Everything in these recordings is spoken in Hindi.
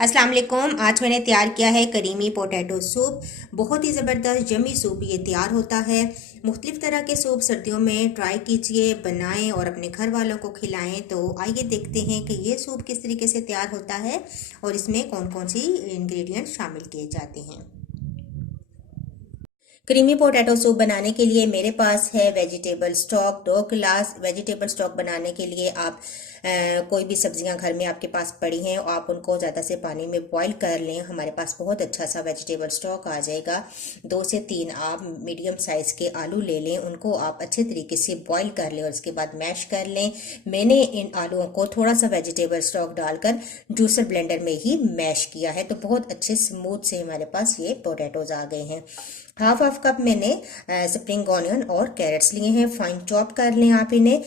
अस्सलाम वालेकुम। आज मैंने तैयार किया है करीमी पोटैटो सूप। बहुत ही ज़बरदस्त यमी सूप ये तैयार होता है। मुख्तलिफ़ तरह के सूप सर्दियों में ट्राई कीजिए, बनाएं और अपने घर वालों को खिलाएं। तो आइए देखते हैं कि ये सूप किस तरीके से तैयार होता है और इसमें कौन कौन सी इंग्रेडिएंट शामिल किए जाते हैं। क्रीमी पोटैटो सूप बनाने के लिए मेरे पास है वेजिटेबल स्टॉक 2 गिलास। वेजिटेबल स्टॉक बनाने के लिए आप कोई भी सब्जियां घर में आपके पास पड़ी हैं और आप उनको ज़्यादा से पानी में बॉईल कर लें। हमारे पास बहुत अच्छा सा वेजिटेबल स्टॉक आ जाएगा। 2 से 3 आप मीडियम साइज़ के आलू ले लें, उनको आप अच्छे तरीके से बॉईल कर लें और उसके बाद मैश कर लें। मैंने इन आलूओं को थोड़ा सा वेजिटेबल स्टॉक डालकर जूसर ब्लेंडर में ही मैश किया है, तो बहुत अच्छे स्मूथ से हमारे पास ये पोटैटोज आ गए हैं। हाफ हाफ कप मैंने स्प्रिंग ऑनियन और कैरेट्स लिए हैं, फाइन चॉप कर लें आप इन्हें।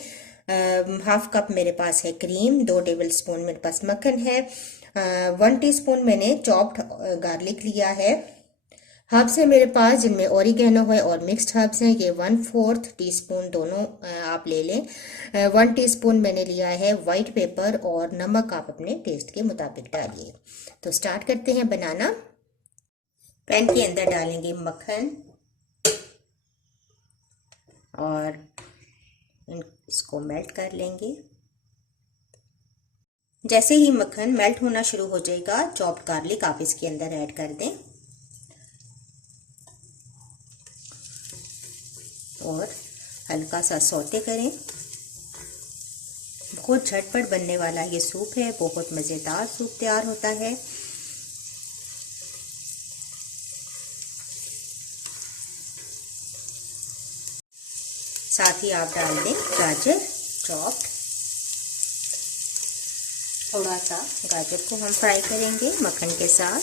हाफ कप मेरे पास है क्रीम, 2 टेबल स्पून मेरे पास मक्खन है, 1 टीस्पून मैंने चॉप्ड गार्लिक लिया है। हर्ब्स है मेरे पास जिनमें ओरिगेनो है और मिक्स्ड हर्ब्स हैं, ये 1/4 टीस्पून दोनों आप ले लें। 1 टीस्पून मैंने लिया है वाइट पेपर और नमक आप अपने टेस्ट के मुताबिक डालिए। तो स्टार्ट करते हैं बनाना। पैन के अंदर डालेंगे मक्खन और इसको मेल्ट कर लेंगे। जैसे ही मक्खन मेल्ट होना शुरू हो जाएगा, चॉप्ड गार्लिक आप इसके अंदर ऐड कर दें और हल्का सा सौते करें। बहुत झटपट बनने वाला ये सूप है, बहुत मज़ेदार सूप तैयार होता है। साथ ही आप डाल दें गाजर चॉप्ड। थोड़ा सा गाजर को हम फ्राई करेंगे मक्खन के साथ।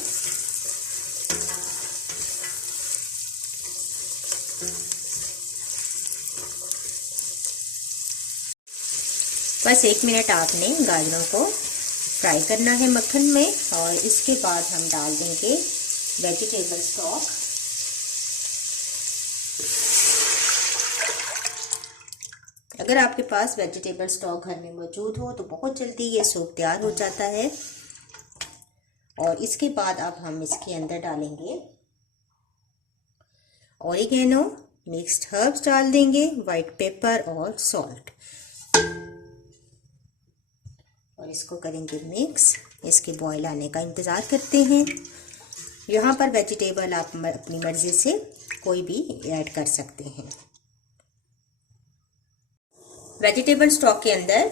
बस 1 मिनट आपने गाजरों को फ्राई करना है मक्खन में और इसके बाद हम डाल देंगे वेजिटेबल स्टॉक। अगर आपके पास वेजिटेबल स्टॉक घर में मौजूद हो तो बहुत जल्दी ये सूप तैयार हो जाता है। और इसके बाद अब हम इसके अंदर डालेंगे ओरिगेनो, मिक्स्ड हर्ब्स डाल देंगे, वाइट पेपर और सॉल्ट और इसको करेंगे मिक्स। इसके बॉईल आने का इंतज़ार करते हैं। यहाँ पर वेजिटेबल आप अपनी मर्ज़ी से कोई भी ऐड कर सकते हैं। वेजिटेबल स्टॉक के अंदर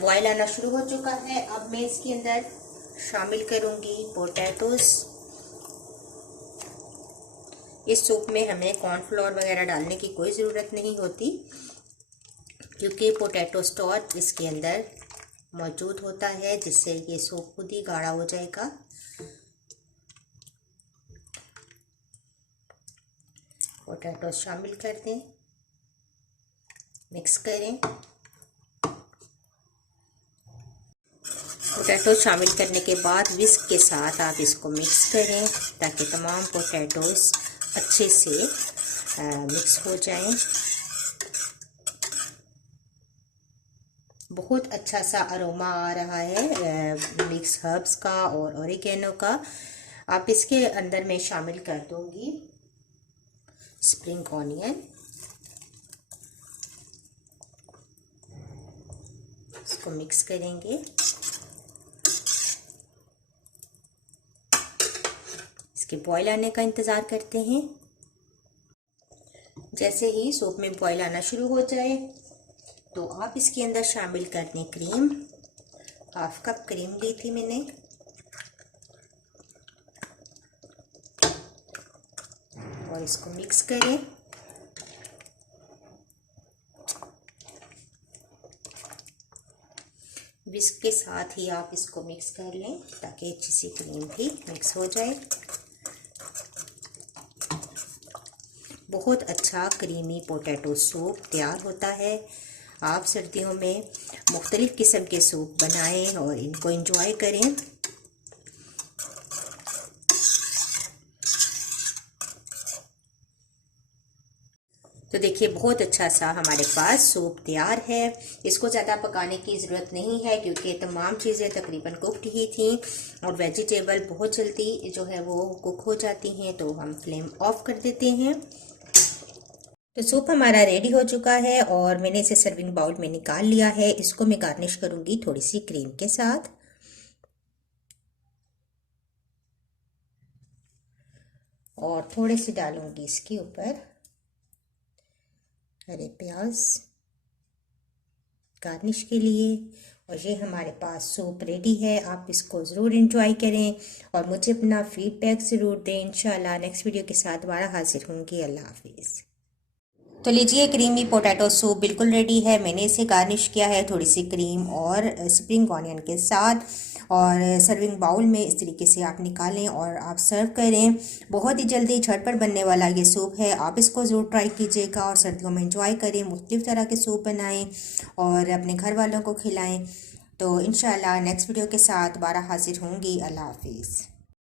बॉयल आना शुरू हो चुका है। अब मैं इसके अंदर शामिल करूंगी पोटैटोस। इस सूप में हमें कॉर्नफ्लोर वगैरह डालने की कोई ज़रूरत नहीं होती, क्योंकि पोटैटो स्टॉक इसके अंदर मौजूद होता है, जिससे ये सूप खुद ही गाढ़ा हो जाएगा। पोटैटो शामिल कर दें, मिक्स करें। पोटैटो शामिल करने के बाद विस्क के साथ आप इसको मिक्स करें ताकि तमाम पोटैटोस अच्छे से मिक्स हो जाएं। बहुत अच्छा सा अरोमा आ रहा है मिक्स हर्ब्स का और ओरिगेनो का। आप इसके अंदर मैं शामिल कर दूंगी स्प्रिंग ऑनियन। इसको मिक्स करेंगे। इसके बॉईल आने का इंतज़ार करते हैं। जैसे ही सूप में बॉईल आना शुरू हो जाए तो आप इसके अंदर शामिल कर दें क्रीम। हाफ कप क्रीम ली थी मैंने। और इसको मिक्स करें। विस्क के साथ ही आप इसको मिक्स कर लें ताकि अच्छी सी क्रीम भी मिक्स हो जाए। बहुत अच्छा क्रीमी पोटैटो सूप तैयार होता है। आप सर्दियों में मुख्तलिफ़ किस्म के सूप बनाएं और इनको एंजॉय करें। तो देखिए बहुत अच्छा सा हमारे पास सूप तैयार है। इसको ज़्यादा पकाने की ज़रूरत नहीं है क्योंकि तमाम चीज़ें तकरीबन कुक्ड ही थी। और वेजिटेबल बहुत जल्दी जो है वो कुक हो जाती हैं, तो हम फ्लेम ऑफ कर देते हैं। तो सूप हमारा रेडी हो चुका है और मैंने इसे सर्विंग बाउल में निकाल लिया है। इसको मैं गार्निश करूंगी थोड़ी सी क्रीम के साथ, और थोड़े से डालूंगी इसके ऊपर हरे प्याज गार्निश के लिए। और ये हमारे पास सूप रेडी है। आप इसको ज़रूर एंजॉय करें और मुझे अपना फीडबैक ज़रूर दें। इंशाल्लाह नेक्स्ट वीडियो के साथ दोबारा हाजिर होंगी। अल्लाह हाफिज़। तो लीजिए, क्रीमी पोटैटो सूप बिल्कुल रेडी है। मैंने इसे गार्निश किया है थोड़ी सी क्रीम और स्प्रिंग ऑनियन के साथ, और सर्विंग बाउल में इस तरीके से आप निकालें और आप सर्व करें। बहुत ही जल्दी झटपट बनने वाला ये सूप है। आप इसको ज़रूर ट्राई कीजिएगा और सर्दियों में एंजॉय करें। मुख्तलिफ़ तरह के सूप बनाएं और अपने घर वालों को खिलाएं। तो इंशाल्लाह नेक्स्ट वीडियो के साथ दोबारा हाजिर होंगी। अल्लाह हाफिज़।